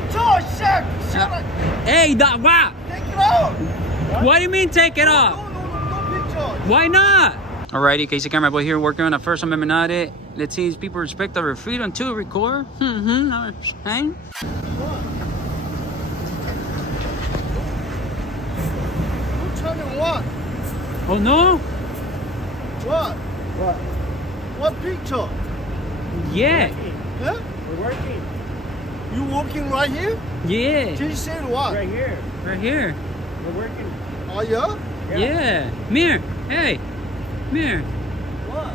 picture, chef. Hey, what? Take it out. What do you mean take it off? No picture. Why not? Alrighty, Casey Camera Boy here, working on a First Amendment audit. Let's see if people respect our freedom to record. Hey? What? Oh no? What? What picture? Yeah. Huh? We're working. You working right here? Yeah. She said what? Right here. Right here. We're working. Oh yeah? Yeah. Mir. Hey. Mir. What?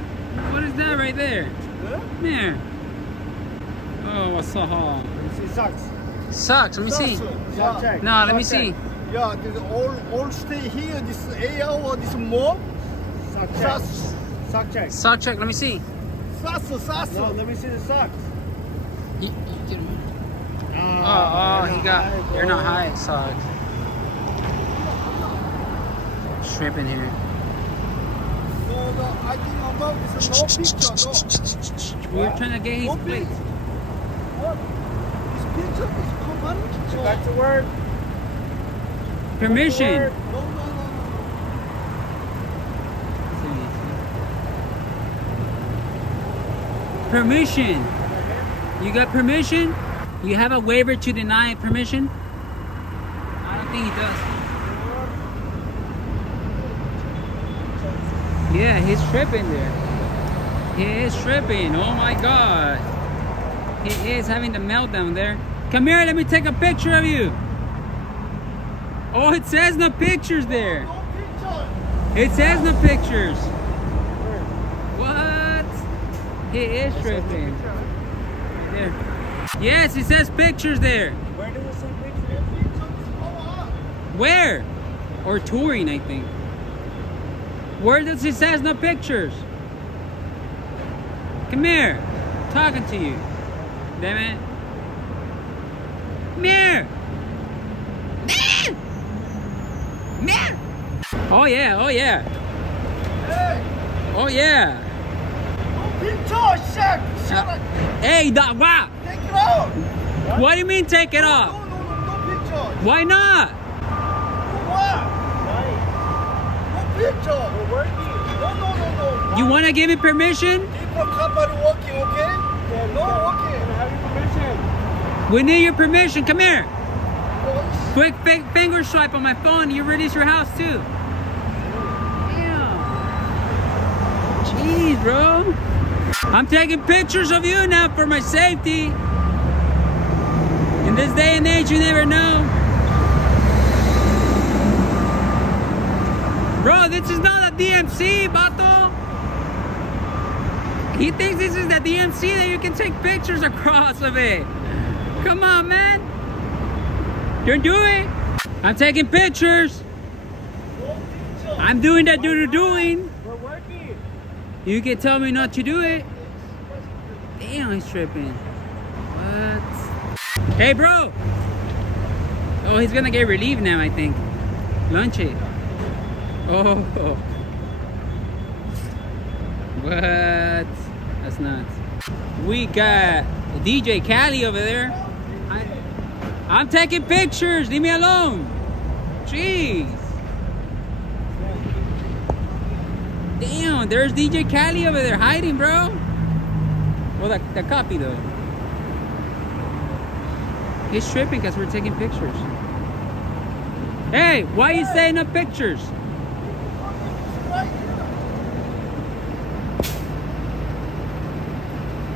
What is that right there? Huh? Mir. Oh, what's so hot? It sucks. Sucks. Let me see. Sock check. No, let me Sock see. check. Yeah, this all stay here. This area or this mall. Sock check. Sas. Sock check. Sock check. Let me see. Sas. No, let me see the socks. Oh, he got. You're not high. Socks. Shrimp in here. No, I think about this no picture. No. We were trying to get his No plate. picture. What? This picture is common. Back to work. Permission. No. Permission. You got permission? You have a waiver to deny permission? I don't think he does. Yeah, he's tripping there. He is tripping. Oh my God. He is having the meltdown there. Come here, let me take a picture of you. Oh, it says no pictures there. No picture. It says no pictures. What? He is tripping. There. Yes, it says pictures there. Where does it say picture? Where? Or touring, I think. Where does it says no pictures? Come here. I'm talking to you. Damn it. Come here. Man. Oh yeah, oh yeah. Hey, Oh yeah. no picture, chef. Hey, what? Take it out. What do you mean take it off? No picture. Why not? What? Right. No picture. We're working. No. You want to give me permission? People company working, okay? Yeah, No working. Have your permission. We need your permission. Come here. No. Quick finger swipe on my phone. You release your house too. Damn. Jeez, bro. I'm taking pictures of you now for my safety. In this day and age, you never know. Bro, this is not a DMC, Bato. He thinks this is the DMC that you can take pictures across of it. Come on, man. Don't do it. I'm taking pictures. I'm doing that you're doing. We're working. You can tell me not to do it. Damn, he's tripping. What? Hey, bro. Oh, he's gonna get relieved now, I think. Lunch it. Oh. What? That's nuts. We got DJ Cali over there. I'm taking pictures. Leave me alone. Jeez. Damn, there's DJ Cali over there hiding, bro. Well, the copy though. He's tripping because we're taking pictures. Hey, why are you saying no pictures?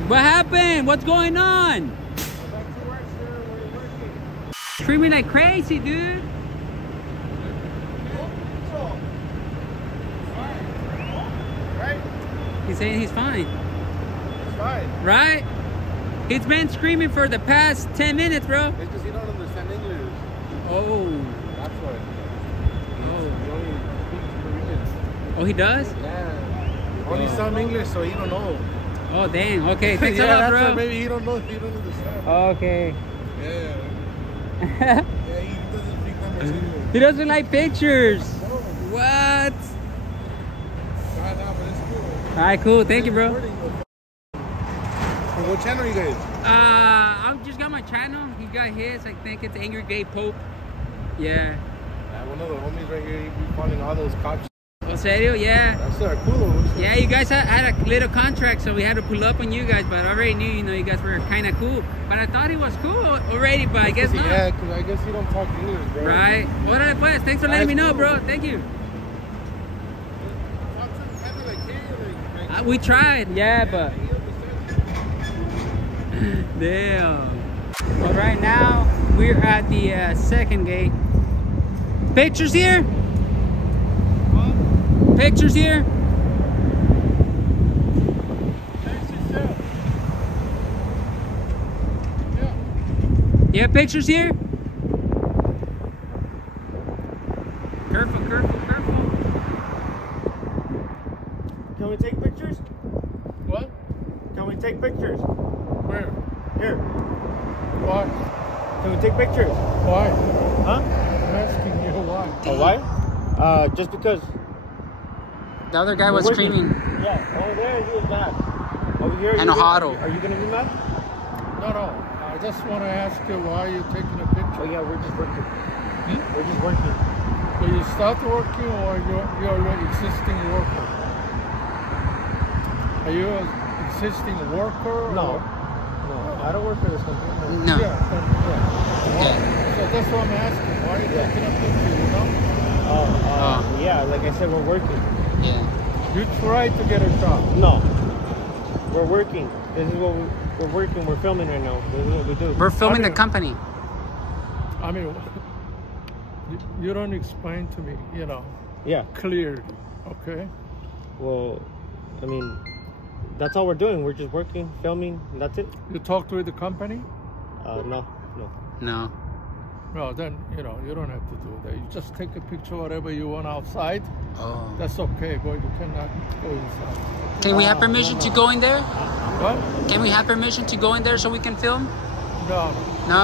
What happened? What's going on? Back to work, sir. We're working. Treat me like crazy, dude. Right? He's saying he's fine. It's fine. Right? He's been screaming for the past 10 minutes, bro. It's because you don't understand English. Oh. That's why. Oh, he does? Yeah. Only some English, so he don't know. Oh, dang. Okay, thanks Yeah, a lot, that's bro. why maybe he don't know. He don't understand. Okay. Yeah. Yeah, he doesn't speak that much English. He doesn't like pictures. No. What? Nah, but it's cool. Alright, cool. Thank you, bro. What channel are you guys? I'm just got my channel. He got his. I think it's Angry Gay Pope. Yeah. One of the homies right here, he be finding all those cops. Oh, serio? Yeah. That's our cool. Yeah, you guys had a little contract, so we had to pull up on you guys. But I already knew, you guys were kind of cool. But I thought he was cool already, but I guess not. Yeah, because I guess he don't talk English, bro. Right. Órale, pues. Thanks for letting me know, bro. Thank you. We tried. Yeah, but... Damn. Well, right now, we're at the second gate. Pictures here? Pictures here? Yeah, pictures here? Careful, careful, careful. Can we take pictures? What? Can we take pictures? Where? Here. Why? Can we take pictures? Why? Huh? I'm asking you why. Oh, why? Just because. The other guy was screaming. Yeah, over there he was mad. Over here, And a huddle. Are you gonna be mad? No. I just want to ask you why you're taking a picture. Oh yeah, we're just working. Hmm? We're just working. So you start working or you're an existing worker? Are you an existing worker? No. No, I don't work for this company. No. Yeah. So that's what I'm asking. Why are you taking a picture, Yeah, like I said, we're working. Yeah. You tried to get a job. No. We're working. This is what we're working. We're filming right now. This is what we do. We're filming the company. I mean, you don't explain to me, Yeah. clearly, okay? Well, I mean, that's all we're doing. We're just working, filming, and that's it. You talked with the company? No. No. Well, then, you don't have to do that. You just take a picture whatever you want outside. Oh. That's okay, but you cannot go inside. Can we have permission to go in there? What? Can we have permission to go in there so we can film? No. No?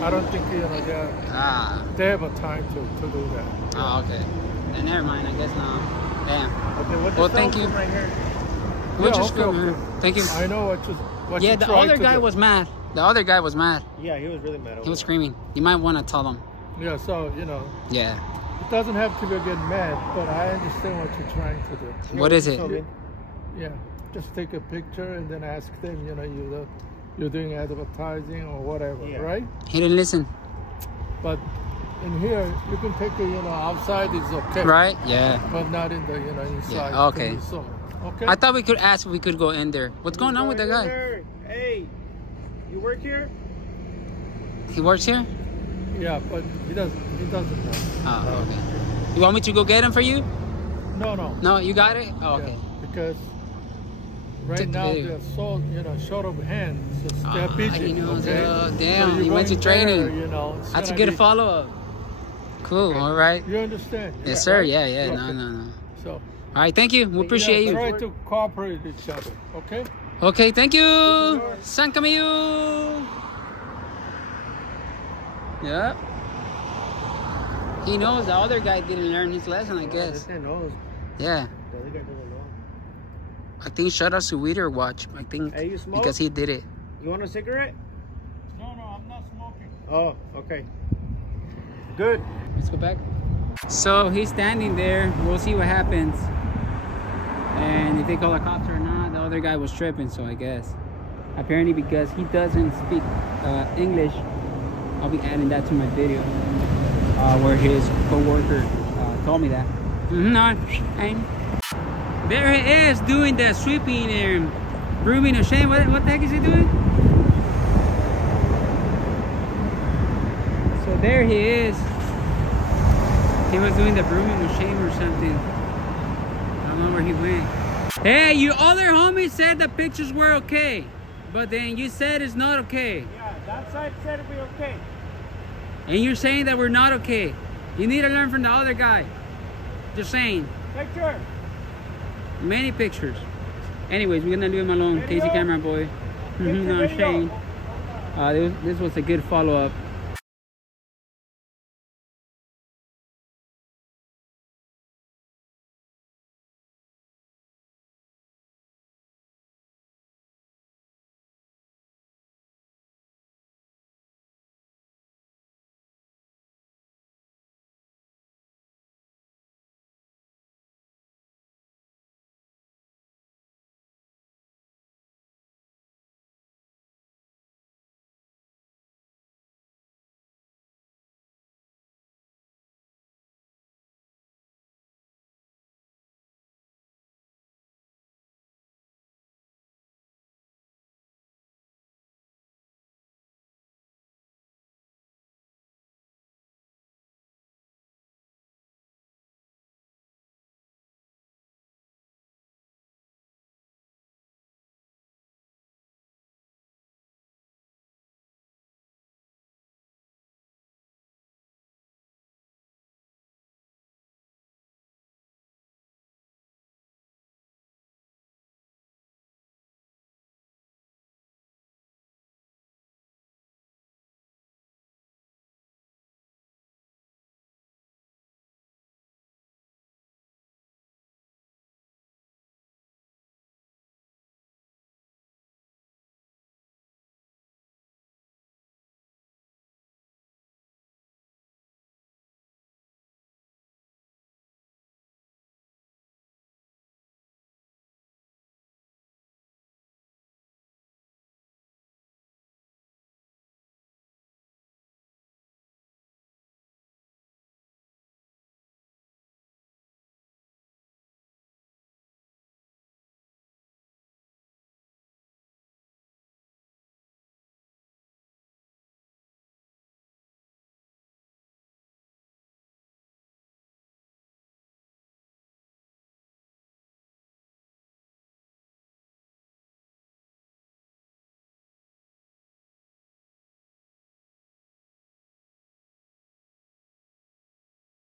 I don't think, they have a time to do that. Oh, okay. Then never mind. I guess not. Damn. Okay, Well, thank you. right here. We'll Yeah, just go okay. here. Thank you. I know what Yeah, you the tried other to guy do. was mad. The other guy was mad. Yeah, he was really mad. He was screaming. You might want to tell him. Yeah, so, Yeah. it doesn't have to get mad, but I understand what you're trying to do. What is it? Yeah, just take a picture and then ask them, you're doing advertising or whatever, Yeah. right? He didn't listen. But in here, you can take it, outside is okay. Right? Yeah. But not in the, inside. Yeah, okay. Okay? I thought we could ask if we could go in there. What's going on with that guy? Hey, you work here? He works here? Yeah, but he doesn't know. Oh, okay. You want me to go get him for you? No. No, you got it? Oh, okay. Yeah, because right Take the now video. they're so, short of hands. So they're busy, He knows. okay? Damn, So he you're went to going training. there, it's That's a gonna good be- follow-up. Cool, all right. You understand? Yes, sir. right? Yeah. Okay. No. So, All right, thank you. We appreciate you. try to cooperate with each other, okay? Okay, thank you. San Camillo. Yep. He knows the other guy didn't learn his lesson, I guess. This guy knows. Yeah. The other guy doesn't know. I think shout out to Weeder Watch. I think Hey, you smoke? because he did it. You want a cigarette? No, I'm not smoking. Oh, okay. Good. Let's go back. So he's standing there. We'll see what happens. And if they call the cops or not, the other guy was tripping, so I guess. Apparently because he doesn't speak English, I'll be adding that to my video. Where his co-worker told me that. There he is doing the sweeping and brooming of shame. What the heck is he doing? So there he is. He was doing the brooming of shame or something. I don't know where he went. Hey, you other homie said the pictures were okay, but then you said it's not okay. Yeah, that side said we're okay. And you're saying that we're not okay. You need to learn from the other guy. Just saying. Picture. Many pictures. Anyways, we're gonna leave him alone. Casey Camera Boy. No, Shane. This was a good follow-up.